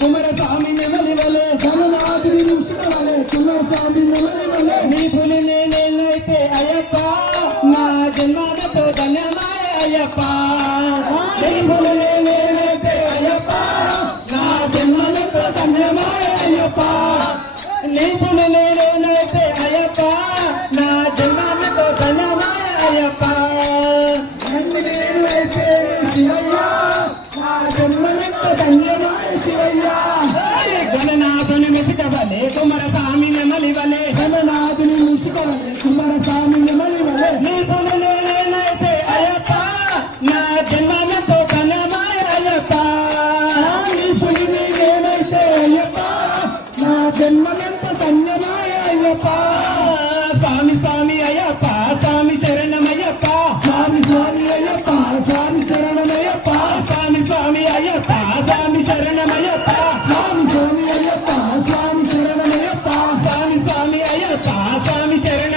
కుమారస్వామి నెమలి వలె కరుణాద్రి ముసుకవలె కుమారస్వామి నెమలి వలె నీ పులి నేనైతే అయ్యప్ప నా జన్మతో ధన్యమాయ అయ్యప్ప నీ పులి నేనైతే అయ్యప్ప నా జన్మతో ధన్యమాయ అయ్యప్ప నీ పులి నేనైతే అయ్యప్ప నా జన్మతో ధన్యమాయ అయ్యప్ప నేనైతే శివయ్య నా జన్మతో ధన్యమాయ శివయ్య గణనాథుని ముసుకవలే కుమారస్వామి నెమలి వలె గణనాథుని ముసుకవలే కుమారస్వామి నెమలి వలె నీ పులి నేనైతే అయ్యప్ప నా జన్మతో ధన్యమాయ అయ్యప్ప నీ పులి నేనైతే అయ్యప్ప నా జన్మతో ధన్యమాయ అయ్యప్ప స్వామి స్వామి అయ్యప్ప స్వామి శరణమయ్యప్ప స్వామి స్వామి అయ్యప్ప స్వామి శరణమయ్యప్ప స్వామి స్వామి అయ్యప్ప స్వామి శరణమయ్యప్ప స్వామి స్వామి అయ్యప్ప స్వామి శరణమయ్యప్ప స్వామి స్వామి అయ్యప్ప స్వామి శరణ